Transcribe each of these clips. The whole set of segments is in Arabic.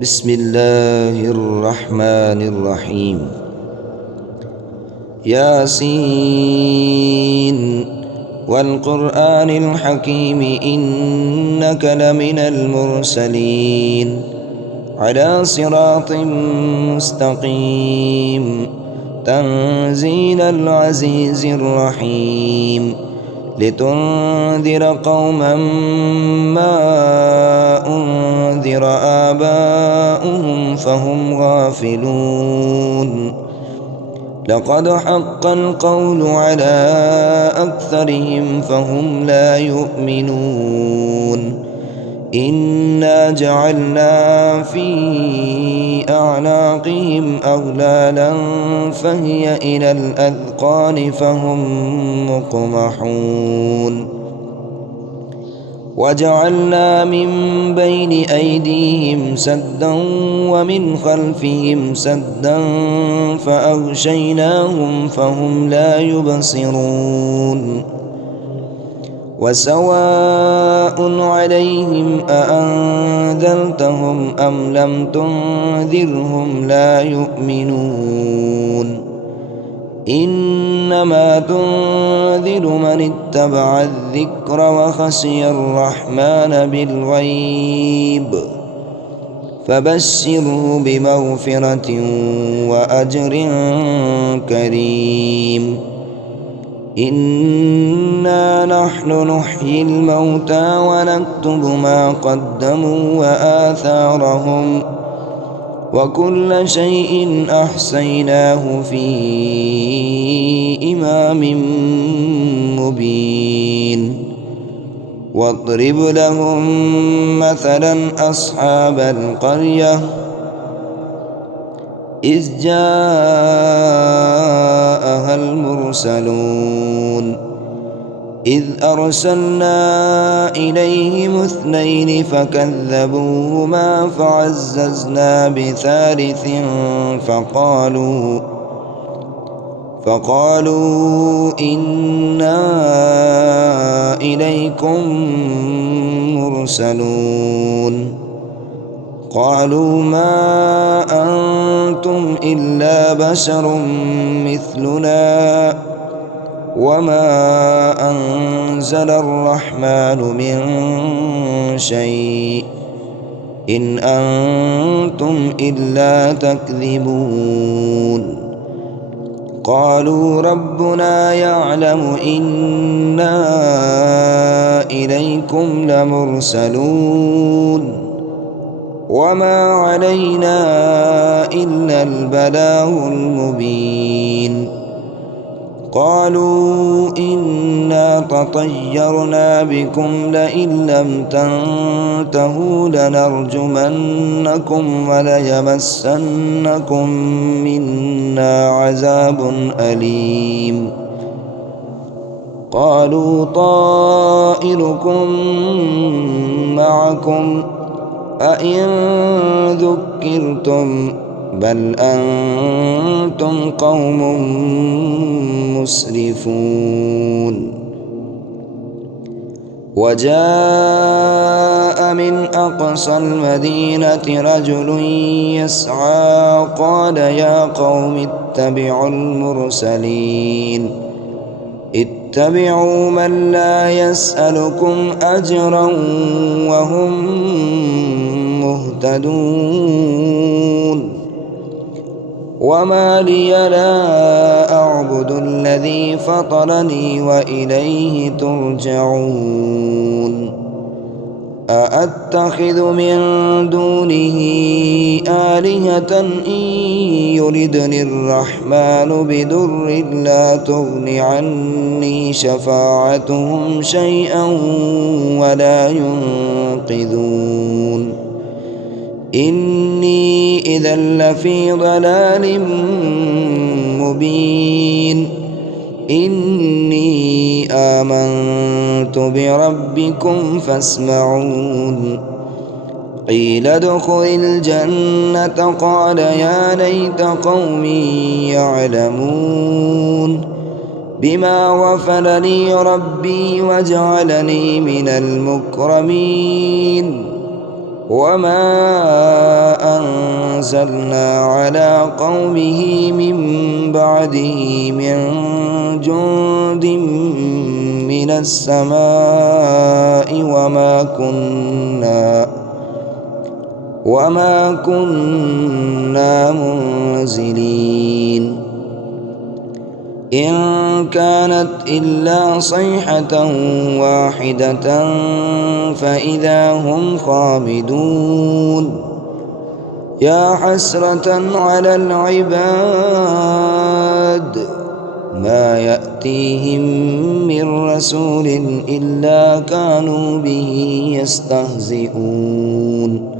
بسم الله الرحمن الرحيم. ياسين والقرآن الحكيم إنك لمن المرسلين على صراط مستقيم تنزيل العزيز الرحيم لتنذر قوما ما أنذر آباؤهم فهم غافلون لقد حق القول على أكثرهم فهم لا يؤمنون إنا جعلنا في أعناقهم أغلالا فهي إلى الأذقان فهم مقمحون وجعلنا من بين أيديهم سدا ومن خلفهم سدا فأغشيناهم فهم لا يبصرون وسواء عليهم أأنذرتهم أم لم تنذرهم لا يؤمنون إنما تنذر من اتبع الذكر وخشي الرحمن بالغيب فبشره بمغفرة وأجر كريم إنا نحن نحيي الموتى ونكتب ما قدموا وآثارهم وكل شيء أحصيناه في إمام مبين واضرب لهم مثلا أصحاب القرية إذ جاءها المرسلون إذ أرسلنا إليهم اثنين فكذبوهما فعززنا بثالث فقالوا إنا إليكم مرسلون قالوا ما أنتم إلا بشر مثلنا وما أنزل الرحمن من شيء إن أنتم إلا تكذبون قالوا ربنا يعلم إنا إليكم لمرسلون وما علينا إلا البلاغ المبين قالوا إنا تطيرنا بكم لئن لم تنتهوا لنرجمنكم وليمسنكم منا عذاب أليم قالوا طائركم معكم أئن ذكرتم بل أنتم قوم مسرفون وجاء من أقصى المدينة رجل يسعى قال يا قوم اتبعوا المرسلين اتبعوا من لا يسألكم أجرا وهم مهتدون وما لي لا أعبد الذي فطرني وإليه ترجعون أأتخذ من دونه آلهة إن يردني الرحمن بدر لا تغن عني شفاعتهم شيئا ولا ينقذون إني إذا لفي ضلال مبين إني آمنت بربكم فاسمعون قيل ادخل الجنة قال يا ليت قومي يعلمون بما غفر لي ربي وجعلني من المكرمين وما أرسلنا على قومه من بعده من جند من السماء وما كنا منزلين إن كانت إلا صيحة واحدة فإذا هم خامدون يا حسرة على العباد ما يأتيهم من رسول إلا كانوا به يستهزئون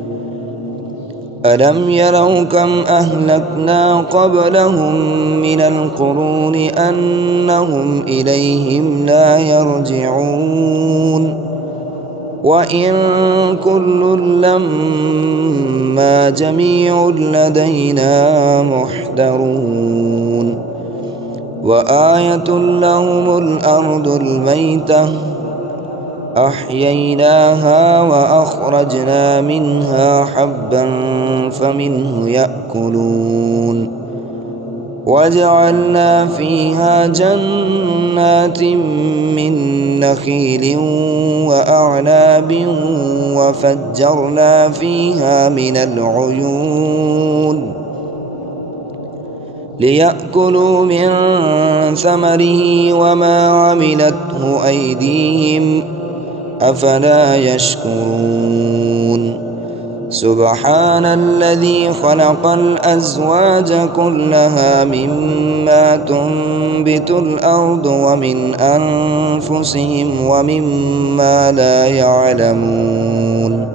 ألم يروا كم أهلكنا قبلهم من القرون أنهم إليهم لا يرجعون وإن كل لما جميع لدينا محضرون وآية لهم الأرض الميتة أحييناها وأخرجنا منها حبا فمنه يأكلون وجعلنا فيها جنات من نخيل وأعناب وفجرنا فيها من العيون ليأكلوا من ثمره وما عملته أيديهم أفلا يشكرون سبحان الذي خلق الأزواج كلها مما تنبت الأرض ومن أنفسهم ومما لا يعلمون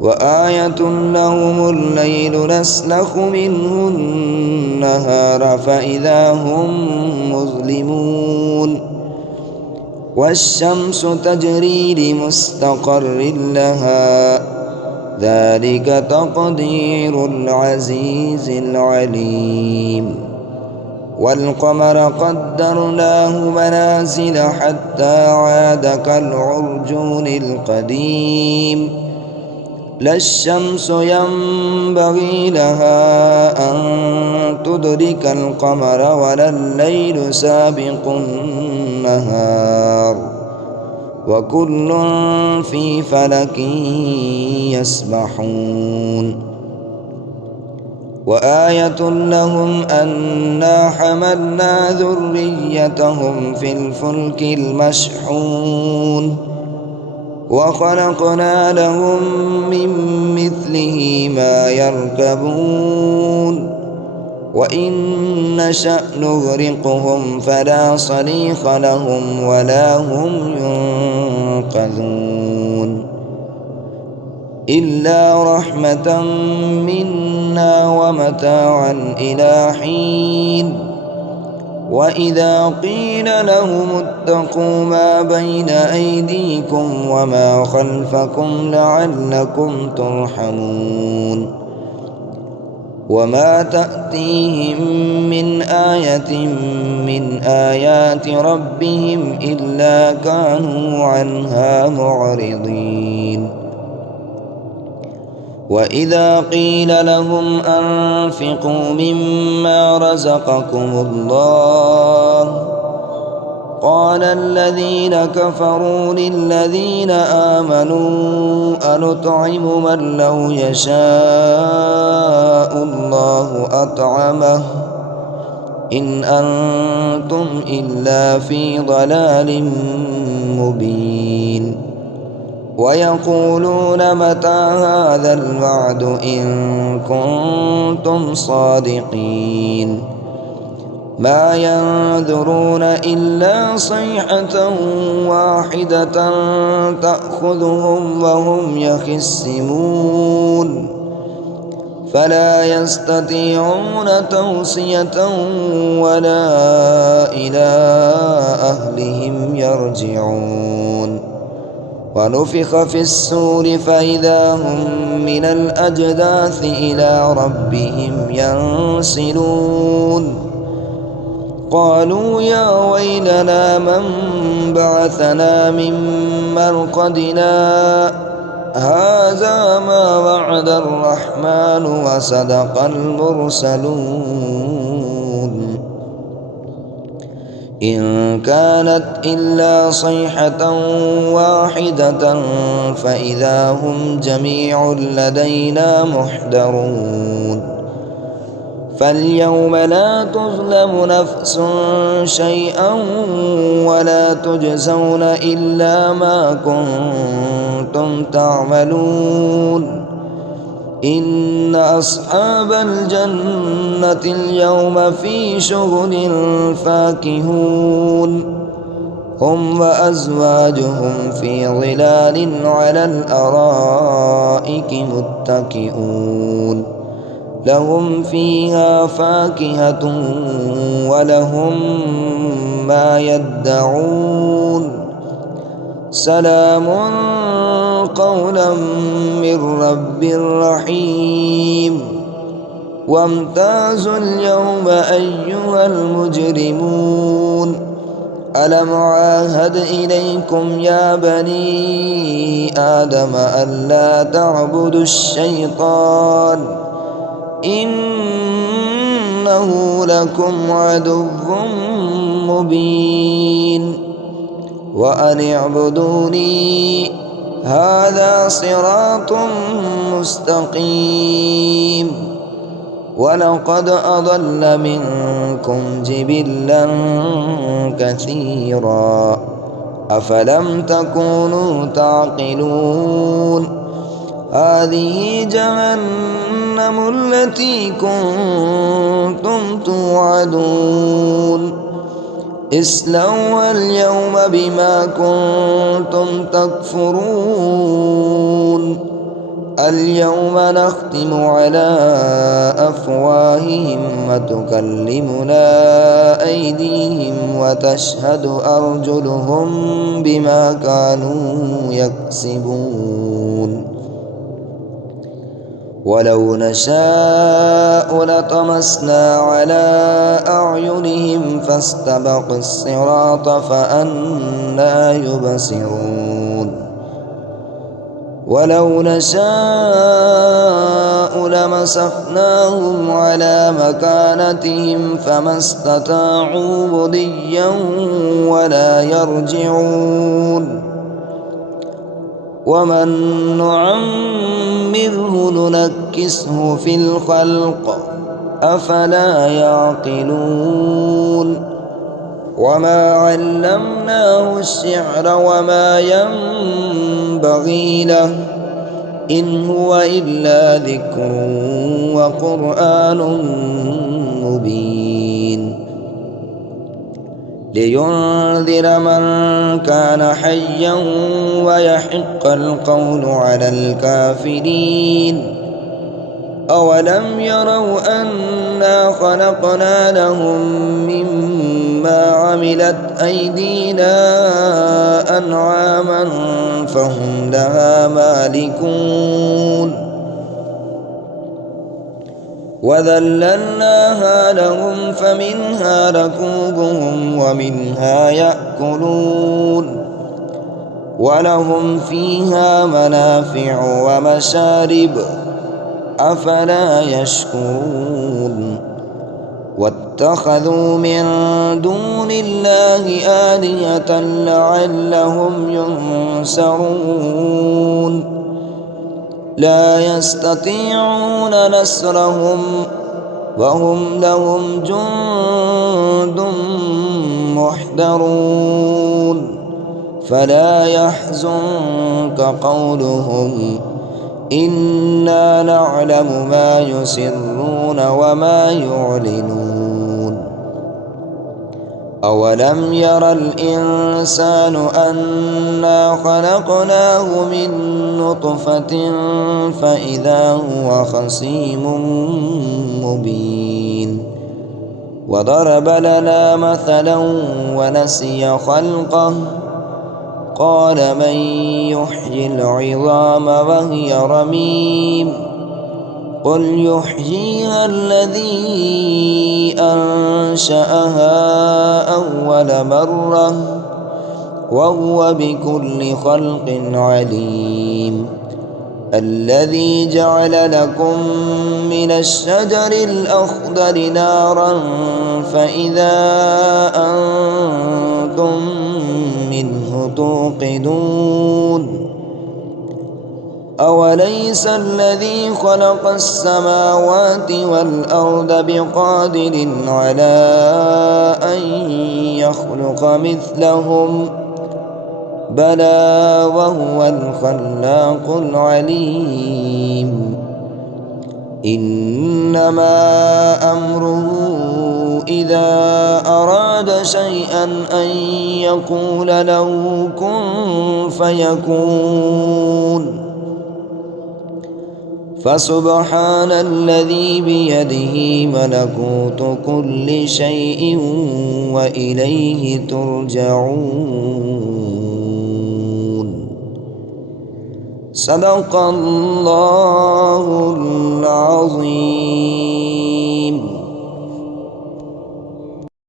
وآية لهم الليل نسلخ منه النهار فإذا هم مظلمون والشمس تجري لمستقر لها ذلك تقدير العزيز العليم والقمر قدرناه منازل حتى عاد كالعرجون القديم لا الشمس ينبغي لها أن تدرك القمر ولا الليل سابق النهار وكل في فلك يسبحون وآية لهم أنا حملنا ذريتهم في الفلك المشحون وخلقنا لهم من مثله ما يركبون وإن نشأ نغرقهم فلا صريخ لهم ولا هم ينقذون إلا رحمة منا ومتاعا إلى حين وإذا قيل لهم اتقوا ما بين أيديكم وما خلفكم لعلكم ترحمون وما تأتيهم من آية من آيات ربهم إلا كانوا عنها معرضين وإذا قيل لهم أنفقوا مما رزقكم الله قال الذين كفروا للذين آمنوا أنطعم من لو يشاء الله أطعمه إن أنتم إلا في ضلال مبين ويقولون متى هذا الوعد إن كنتم صادقين ما ينظرون إلا صيحة واحدة تأخذهم وهم يخصمون فلا يستطيعون توصية ولا إلى أهلهم يرجعون ونفخ في السور فإذا هم من الأجداث إلى ربهم ينسلون قالوا يا ويلنا من بعثنا من مرقدنا هذا ما وعد الرحمن وصدق المرسلون إن كانت إلا صيحة واحدة فإذا هم جميع لدينا محضرون فاليوم لا تظلم نفس شيئا ولا تجزون إلا ما كنتم تعملون إن أصحاب الجنة اليوم في شغل فاكهون هم وأزواجهم في ظلال على الأرائك متكئون لهم فيها فاكهة ولهم ما يدعون سلام قولا من رب رحيم وامتازوا اليوم أيها المجرمون ألم عاهد إليكم يا بني آدم ألا تعبدوا الشيطان إنه لكم عدو مبين وأن اعبدوني هذا صراط مستقيم ولقد أضل منكم جبلا كثيرا أفلم تكونوا تعقلون هذه جهنم التي كنتم توعدون اصلوها اليوم بما كنتم تكفرون اليوم نختم على أفواههم وتكلمنا أيديهم وتشهد أرجلهم بما كانوا يكسبون ولو نشاء لطمسنا على أعينهم فاستبقوا الصراط فأنى يبصرون ولو نشاء لمسخناهم على مكانتهم فما استطاعوا مضيا ولا يرجعون ومن نعمره ننكسه في الخلق أفلا يعقلون وما علمناه الشعر وما ينبغي له إن هو إلا ذكر وقرآن مبين لينذر من كان حيا ويحق القول على الكافرين أولم يروا أنا خلقنا لهم مما عملت أيدينا أنعاما فهم لها مالكون وذللناها لهم فمنها ركوبهم ومنها يأكلون ولهم فيها منافع ومشارب أفلا يشكرون واتخذوا من دون الله آلهة لعلهم ينصرون لا يستطيعون نصرهم وهم لهم جند محضرون فلا يحزنك قولهم إنا نعلم ما يسرون وما يعلنون أولم ير الإنسان أنا خلقناه من نطفة فإذا هو خصيم مبين وضرب لنا مثلا ونسي خلقه قال من يحيي العظام وهي رميم قل يحييها الذي أنشأها أول مرة وهو بكل خلق عليم الذي جعل لكم من الشجر الأخضر نارا فإذا أنتم منه توقدون أوليس الذي خلق السماوات والأرض بقادر على أن يخلق مثلهم بلى وهو الخلاق العليم إنما أمره إذا أراد شيئا أن يقول له كن فيكون فسبحان الذي بيده ملكوت كل شيء وإليه ترجعون صدق الله العظيم.